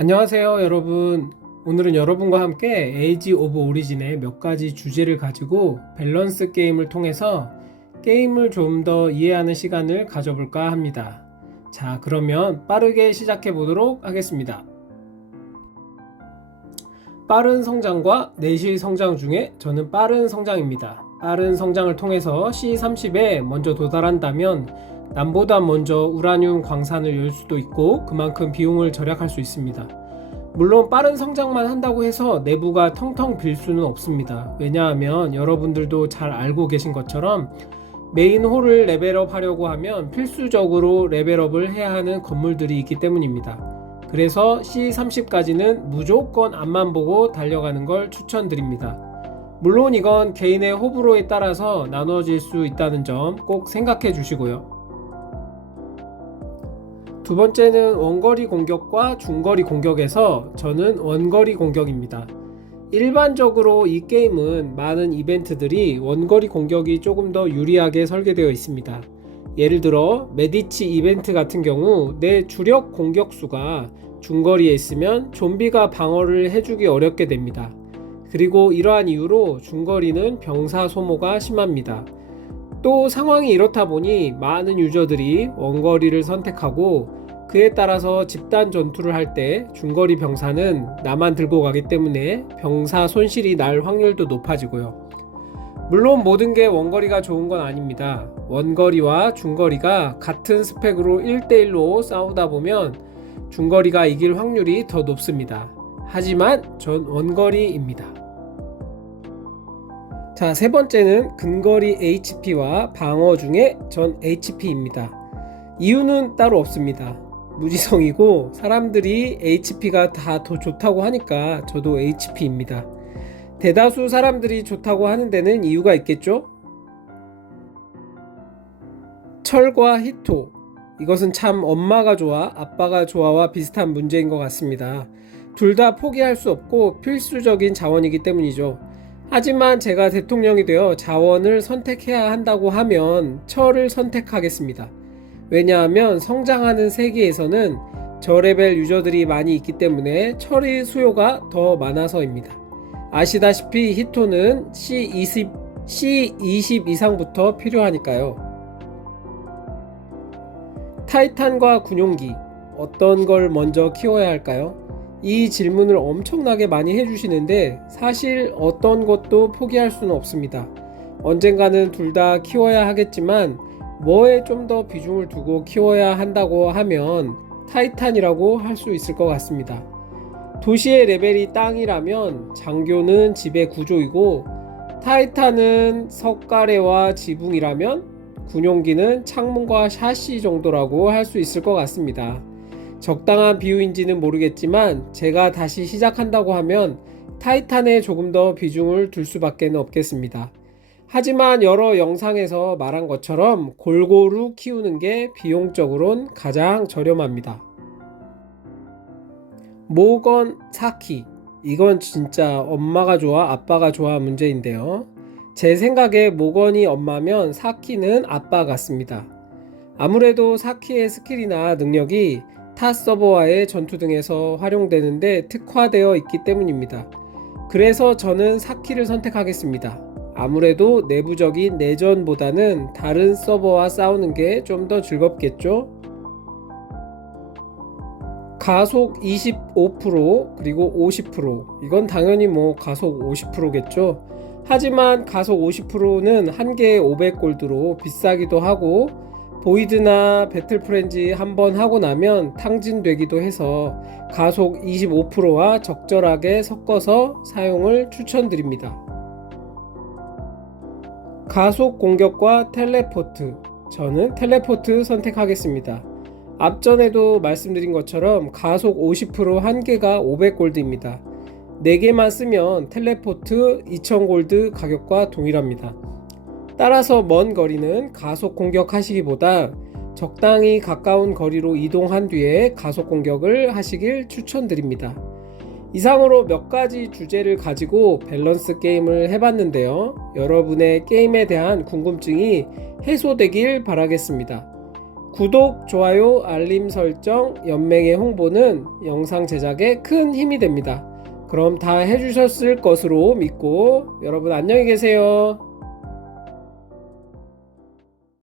안녕하세요 여러분. 오늘은 여러분과 함께 에이지 오브 오리진의 몇 가지 주제를 가지고 밸런스 게임을 통해서 게임을 좀 더 이해하는 시간을 가져볼까 합니다. 자, 그러면 빠르게 시작해 보도록 하겠습니다. 빠른 성장과 내실 성장 중에 저는 빠른 성장입니다. 빠른 성장을 통해서 C30에 먼저 도달한다면 남보다 먼저 우라늄 광산을 열 수도 있고 그만큼 비용을 절약할 수 있습니다. 물론 빠른 성장만 한다고 해서 내부가 텅텅 빌 수는 없습니다. 왜냐하면 여러분들도 잘 알고 계신 것처럼 메인 홀을 레벨업 하려고 하면 필수적으로 레벨업을 해야 하는 건물들이 있기 때문입니다. 그래서 C30까지는 무조건 앞만 보고 달려가는 걸 추천드립니다. 물론 이건 개인의 호불호에 따라서 나눠질 수 있다는 점 꼭 생각해 주시고요. 두 번째는 원거리 공격과 중거리 공격에서 저는 원거리 공격입니다. 일반적으로 이 게임은 많은 이벤트들이 원거리 공격이 조금 더 유리하게 설계되어 있습니다. 예를 들어 메디치 이벤트 같은 경우 내 주력 공격수가 중거리에 있으면 좀비가 방어를 해주기 어렵게 됩니다. 그리고 이러한 이유로 중거리는 병사 소모가 심합니다. 또 상황이 이렇다 보니 많은 유저들이 원거리를 선택하고 그에 따라서 집단 전투를 할 때 중거리 병사는 나만 들고 가기 때문에 병사 손실이 날 확률도 높아지고요. 물론 모든 게 원거리가 좋은 건 아닙니다. 원거리와 중거리가 같은 스펙으로 1대1로 싸우다 보면 중거리가 이길 확률이 더 높습니다. 하지만 전 원거리입니다. 자, 세 번째는 근거리 HP와 방어 중에 전 HP입니다. 이유는 따로 없습니다. 무지성이고 사람들이 HP가 다 더 좋다고 하니까 저도 HP입니다. 대다수 사람들이 좋다고 하는 데는 이유가 있겠죠? 철과 히토, 이것은 참 엄마가 좋아 아빠가 좋아와 비슷한 문제인 것 같습니다. 둘 다 포기할 수 없고 필수적인 자원이기 때문이죠. 하지만 제가 대통령이 되어 자원을 선택해야 한다고 하면 철을 선택하겠습니다. 왜냐하면 성장하는 세계에서는 저레벨 유저들이 많이 있기 때문에 철의 수요가 더 많아서입니다. 아시다시피 히토는 C20 이상부터 필요하니까요. 타이탄과 군용기, 어떤 걸 먼저 키워야 할까요? 이 질문을 엄청나게 많이 해주시는데 사실 어떤 것도 포기할 수는 없습니다. 언젠가는 둘 다 키워야 하겠지만 뭐에 좀 더 비중을 두고 키워야 한다고 하면 타이탄이라고 할 수 있을 것 같습니다. 도시의 레벨이 땅이라면 장교는 집의 구조이고 타이탄은 석가래와 지붕이라면 군용기는 창문과 샤시 정도라고 할 수 있을 것 같습니다. 적당한 비유인지는 모르겠지만 제가 다시 시작한다고 하면 타이탄에 조금 더 비중을 둘 수밖에 없겠습니다. 하지만 여러 영상에서 말한 것처럼 골고루 키우는 게 비용적으로는 가장 저렴합니다. 모건 사키, 이건 진짜 엄마가 좋아 아빠가 좋아 문제인데요. 제 생각에 모건이 엄마면 사키는 아빠 같습니다. 아무래도 사키의 스킬이나 능력이 타 서버와의 전투 등에서 활용되는데 특화되어 있기 때문입니다. 그래서 저는 사키를 선택하겠습니다. 아무래도 내부적인 내전보다는 다른 서버와 싸우는 게 좀 더 즐겁겠죠? 가속 25% 그리고 50%, 이건 당연히 가속 50%겠죠? 하지만 가속 50%는 한 개에 500골드로 비싸기도 하고 보이드나 배틀 프렌지 한번 하고 나면 탕진되기도 해서 가속 25%와 적절하게 섞어서 사용을 추천드립니다. 가속 공격과 텔레포트, 저는 텔레포트 선택하겠습니다. 앞전에도 말씀드린 것처럼 가속 50% 한 개가 500골드입니다. 4개만 쓰면 텔레포트 2000골드 가격과 동일합니다. 따라서 먼 거리는 가속 공격하시기보다 적당히 가까운 거리로 이동한 뒤에 가속 공격을 하시길 추천드립니다. 이상으로 몇 가지 주제를 가지고 밸런스 게임을 해봤는데요. 여러분의 게임에 대한 궁금증이 해소되길 바라겠습니다. 구독, 좋아요, 알림 설정, 연맹의 홍보는 영상 제작에 큰 힘이 됩니다. 그럼 다 해주셨을 것으로 믿고 여러분 안녕히 계세요.